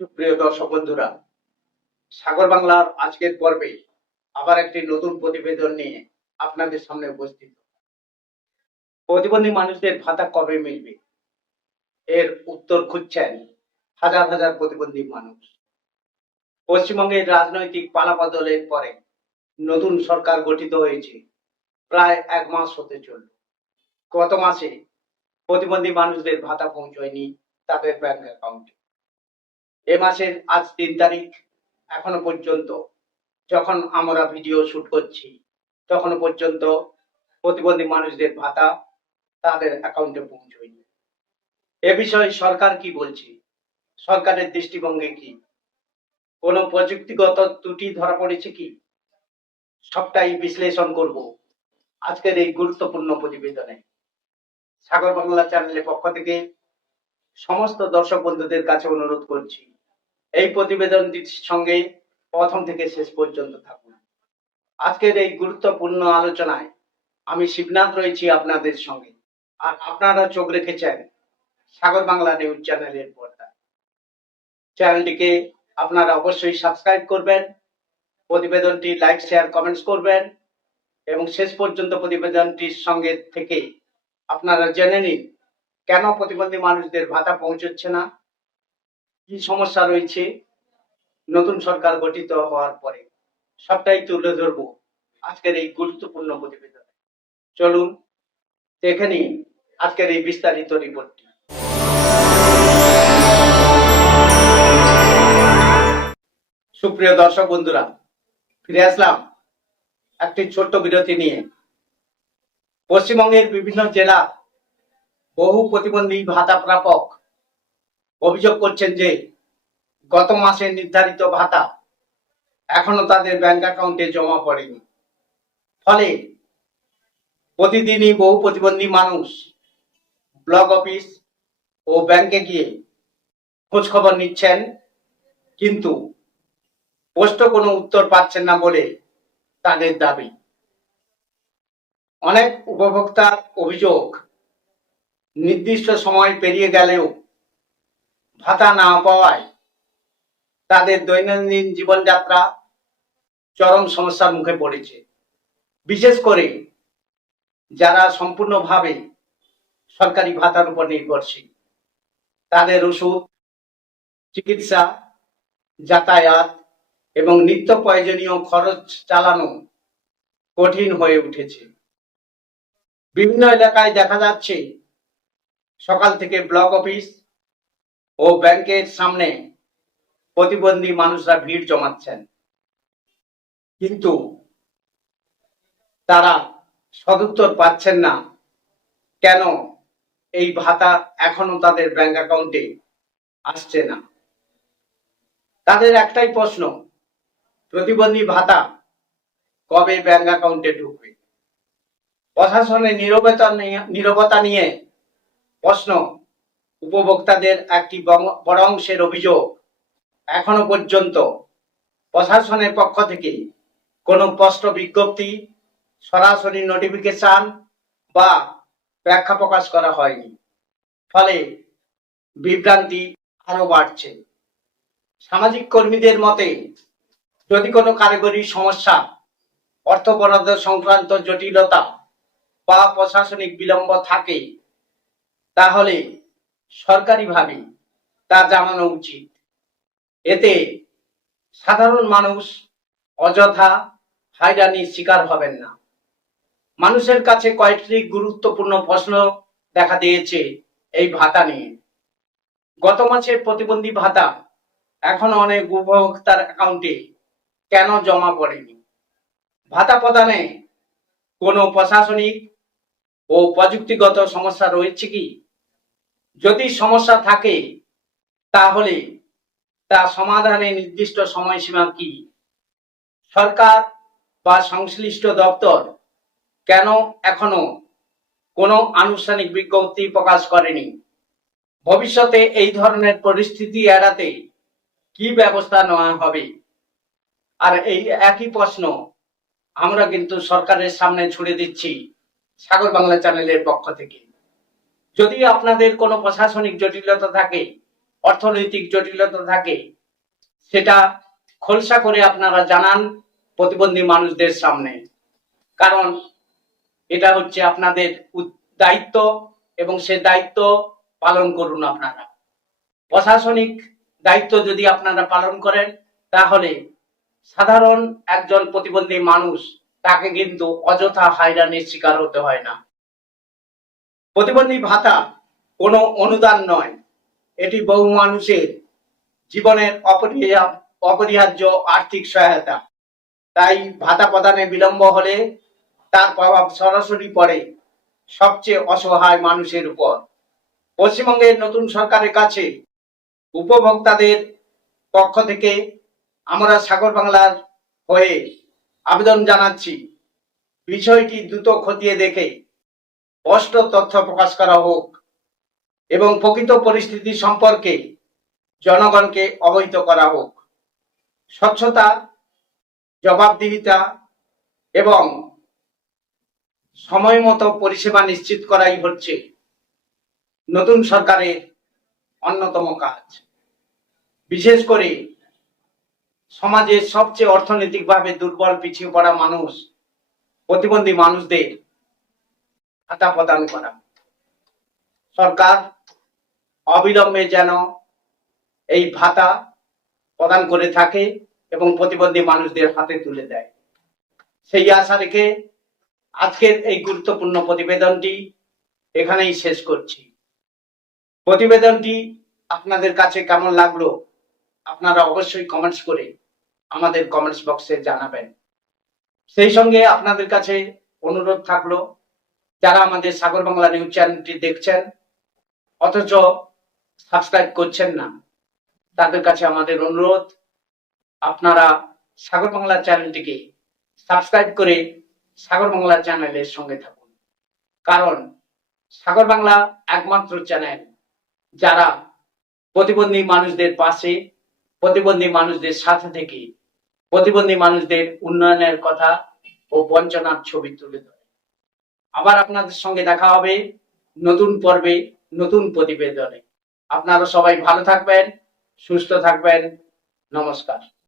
সুপ্রিয় দর্শক বন্ধুরা, সাগর বাংলার আজকের পর্বে আবার একটি নতুন প্রতিবেদন নিয়ে আপনাদের সামনে উপস্থিত। প্রতিবন্ধী মানুষদের ভাতা কবে মিলবে, এর উত্তর খুঁজছেন হাজার হাজার প্রতিবন্ধী মানুষ। পশ্চিমবঙ্গের রাজনৈতিক পালাবদলের পরে নতুন সরকার গঠিত হয়েছে, প্রায় 1 মাস হতে চলল। গত মাসে প্রতিবন্ধী মানুষদের ভাতা পৌঁছয়নি তাদের ব্যাংক অ্যাকাউন্টে। এ মাসের আজ 3 তারিখ, এখনো পর্যন্ত যখন আমরা ভিডিও শুট করছি তখনো পর্যন্ত প্রতিবন্ধী মানুষদের ভাতা তাদের অ্যাকাউন্টে পৌঁছয়নি। এ বিষয়ে সরকার কি বলছে, সরকারের দৃষ্টিভঙ্গি কি, কোনো প্রযুক্তিগত ত্রুটি ধরা পড়েছে কি, সবটাই বিশ্লেষণ করব আজকের এই গুরুত্বপূর্ণ প্রতিবেদনে। সাগর বাংলা চ্যানেলের পক্ষ থেকে সমস্ত দর্শক বন্ধুদের কাছে অনুরোধ করছি, এই প্রতিবেদনটির সঙ্গে প্রথম থেকে শেষ পর্যন্ত থাকুন। আজকের এই গুরুত্বপূর্ণ আলোচনায় আমি শিবনাথ রয়েছি আপনাদের সঙ্গে, আর আপনারা চোখ রেখেছেন সাগর বাংলা নিউজ চ্যানেলের পর্দায়। চ্যানেলটিকে আপনারা অবশ্যই সাবস্ক্রাইব করবেন, প্রতিবেদনটি লাইক শেয়ার কমেন্টস করবেন এবং শেষ পর্যন্ত প্রতিবেদনটির সঙ্গে থেকে আপনারা জেনে নিন কেন প্রতিবন্ধী মানুষদের ভাতা পৌঁছচ্ছে না, কি সমস্যা রয়েছে নতুন সরকার গঠিত হওয়ার পরে। সবটাই তুলে ধরবো আজকের এই গুরুত্বপূর্ণ প্রতিবেদনে। চলুন দেখে নিন আজকের এই বিস্তারিত রিপোর্টটি। সুপ্রিয় দর্শক বন্ধুরা, ফিরে আসলাম একটি ছোট্ট বিরতি নিয়ে। পশ্চিমবঙ্গের বিভিন্ন জেলা বহু প্রতিবন্ধী ভাতা প্রাপক অভিযোগ করছেন যে গত মাসে নির্ধারিত ভাতা এখনো তাদের ব্যাংক অ্যাকাউন্টে জমা পড়েনি। ফলে প্রতিদিনই বহু প্রতিবন্ধী মানুষ ব্লক অফিস ও ব্যাংকে গিয়ে খোঁজ খবর নিচ্ছেন, কিন্তু স্পষ্ট কোনো উত্তর পাচ্ছেন না বলে তাদের দাবি। অনেক উপভোক্তার অভিযোগ, নির্দিষ্ট সময় পেরিয়ে গেলেও ভাতা না পাওয়ায় তাদের দৈনন্দিন জীবনযাত্রা চরম সমস্যার মুখে পড়েছে। বিশেষ করে যারা সম্পূর্ণভাবে সরকারি ভাতার উপর নির্ভরশীল, তাদের ওষুধ, চিকিৎসা, যাতায়াত এবং নিত্য প্রয়োজনীয় খরচ চালানো কঠিন হয়ে উঠেছে। বিভিন্ন এলাকায় দেখা যাচ্ছে সকাল থেকে ব্লক অফিস ও ব্যাংকের সামনে প্রতিবন্ধী মানুষরা ভিড় জমাচ্ছেন, কিন্তু তারা সদুত্তর পাচ্ছেন না কেন এই ভাতা এখনো তাদের ব্যাংক অ্যাকাউন্টে আসছে না। তাদের একটাই প্রশ্ন, প্রতিবন্ধী ভাতা কবে ব্যাংক অ্যাকাউন্টে ঢুকবে। প্রশাসনের নীরবতা নিয়ে প্রশ্ন। উপভোক্তাদের একটি বড় অংশের অভিযোগ, এখনো পর্যন্ত প্রশাসনের পক্ষ থেকে কোনো স্পষ্ট বিজ্ঞপ্তি, সরাসরি নোটিফিকেশন বা ব্যাখ্যা প্রকাশ করা হয়নি। ফলে বিভ্রান্তি আরো বাড়ছে। সামাজিক কর্মীদের মতে, যদি কোনো কারিগরি সমস্যা, অর্থ বরাদ্দ সংক্রান্ত জটিলতা বা প্রশাসনিক বিলম্ব থাকে, তাহলে সরকারিভাবে তা জানানো উচিত। এতে সাধারণ মানুষ অযথা হয়রানির শিকার হবেন না। মানুষের কাছে কয়েকটি গুরুত্বপূর্ণ প্রশ্ন দেখা দিয়েছে এই ভাতা নিয়ে। গত মাসের প্রতিবন্ধী ভাতা এখনো অনেক উপভোক্তার অ্যাকাউন্টে কেন জমা পড়েনি? ভাতা প্রদানে কোনো প্রশাসনিক ও প্রযুক্তিগত সমস্যা রয়েছে কি? যদি সমস্যা থাকে তাহলে তা সমাধানে নির্দিষ্ট সময়সীমা কি? সরকার বা সংশ্লিষ্ট দপ্তর কেন এখনো কোনো আনুষ্ঠানিক বিজ্ঞপ্তি প্রকাশ করেনি? ভবিষ্যতে এই ধরনের পরিস্থিতি এড়াতে কি ব্যবস্থা নেওয়া হবে? আর এই একই প্রশ্ন আমরা কিন্তু সরকারের সামনে ছুড়ে দিচ্ছি সাগর বাংলা চ্যানেলের পক্ষ থেকে। যদি আপনাদের কোনো প্রশাসনিক জটিলতা থাকে অর্থনৈতিক জটিলতা থাকে, সেটা খোলসা করে আপনারা জানান প্রতিবন্ধী মানুষদের সামনে। কারণ এটা হচ্ছে আপনাদের দায়িত্ব এবং সে দায়িত্ব পালন করুন আপনারা। প্রশাসনিক দায়িত্ব যদি আপনারা পালন করেন, তাহলে সাধারণ একজন প্রতিবন্ধী মানুষ তাকে কিন্তু অযথা হয়রানির শিকার হতে হয় না। প্রতিবন্ধী ভাতা কোনো অনুদান নয়, এটি বহু মানুষের জীবনের অপরিহার্য আর্থিক সহায়তা। তাই ভাতা প্রদানে বিলম্ব হলে তার প্রভাব সরাসরি পড়ে সবচেয়ে অসহায় মানুষের উপর। পশ্চিমবঙ্গের নতুন সরকারের কাছে উপভোক্তাদের পক্ষ থেকে আমরা সাগর বাংলার হয়ে আবেদন জানাচ্ছি, বিষয়টি দ্রুত খতিয়ে দেখে স্পষ্ট তথ্য প্রকাশ করা হোক এবং প্রকৃত পরিস্থিতি সম্পর্কে জনগণকে অবহিত করা হোক। স্বচ্ছতা, জবাবদিহিতা এবং সময় মতো পরিষেবা নিশ্চিত করাই হচ্ছে নতুন সরকারের অন্যতম কাজ। বিশেষ করে সমাজের সবচেয়ে অর্থনৈতিকভাবে দুর্বল, পিছিয়ে পড়া মানুষ, প্রতিবন্ধী মানুষদের ভাতা প্রদান করা। সরকার অবিলম্বে যেন এই ভাতা প্রদান করে থাকে এবং প্রতিবন্ধী মানুষদের হাতে তুলে দেয়, সেই আশা রেখে আজকের এই গুরুত্বপূর্ণ প্রতিবেদনটি এখানেই শেষ করছি। প্রতিবেদনটি আপনাদের কাছে কেমন লাগলো আপনারা অবশ্যই কমেন্টস করে আমাদের কমেন্টস বক্সে জানাবেন। সেই সঙ্গে আপনাদের কাছে অনুরোধ থাকলো, যারা আমাদের সাগর বাংলা নিউজ চ্যানেলটি দেখছেন অথচ সাবস্ক্রাইব করছেন না, তাদের কাছে আমাদের অনুরোধ, আপনারা সাগর বাংলা চ্যানেলটিকে সাবস্ক্রাইব করে সাগর বাংলা চ্যানেলের সঙ্গে থাকুন। কারণ সাগর বাংলা একমাত্র চ্যানেল যারা প্রতিবন্ধী মানুষদের পাশে, প্রতিবন্ধী মানুষদের সাথে থেকে প্রতিবন্ধী মানুষদের উন্নয়নের কথা ও বঞ্চনার ছবি তুলে ধরে। আবার আপনাদের সঙ্গে দেখা হবে নতুন পর্বে, নতুন প্রতিবেদনে। আপনারা সবাই ভালো থাকবেন, সুস্থ থাকবেন। নমস্কার।